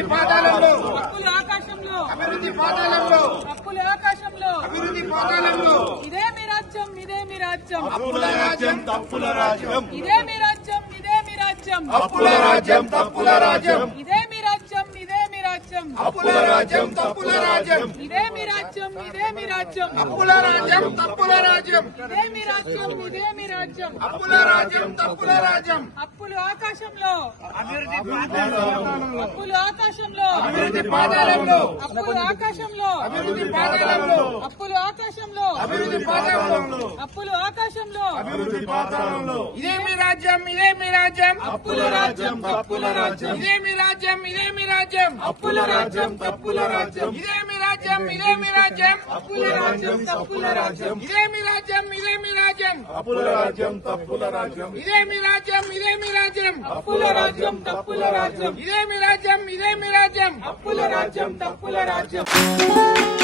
అభివృద్ధి పాదాలలో అప్పులు ఆకాశంలో అభివృద్ధి పాదాలలో అప్పులు ఆకాశంలో అభివృద్ధి పాదాలలో ఇదే మీ రాజ్యం ఇదే మీ రాజ్యం అప్పుల రాజ్యం తప్పుల రాజ్యం ఇదే మీ రాజ్యం ఇదే మీ రాజ్యం అప్పుల రాజ్యం తప్పుల రాజ్యం ఇదే మీ రాజ్యం ఇదే మీ రాజ్యం అప్పుల రాజ్యం తప్పుల రాజ్యం ఇదే మీ రాజ్యం ఇదే మీ రాజ్యం అప్పుల రాజ్యం తప్పుల రాజ్యం ఇదే మీ రాజ్యం ఇదే మీ రాజ్యం అప్పుల రాజ్యం తప్పుల రాజ్యం అప్పులు ఆకాశంలో అప్పులు ఆకాశంలో అభివృద్ధి పాదాలలో అప్పులు ఆకాశంలో అభివృద్ధి పాదాలలో అప్పులు ఆకాశంలో అభివృద్ధి పాదాలలో అప్పులు ఆకాశంలో అభివృద్ధి పాదాలలో ఇదే మీ రాజ్యం ఇదే మీ రాజ్యం అప్పుల రాజ్యం తప్పుల రాజ్యం ఇదే మీ రాజ్యం ఇదే మీ రాజ్యం అప్పుల రాజ్యం తప్పుల రాజ్యం ఇదే మీ రాజ్యం ఇదే మీ రాజ్యం అప్పుల రాజ్యం తప్పుల రాజ్యం ఇదే మీ రాజ్యం ఇదే మీ రాజ్యం అప్పుల రాజ్యం తప్పుల రాజ్యం ఇదే మీ రాజ్యం ఇదే మీ రాజ్యం అప్పుల రాజ్యం తప్పుల రాజ్యం ఇదే మీ రాజ్యం ఇదే మీ రాజ్యం అప్పుల రాజ్యం తప్పుల రాజ్యం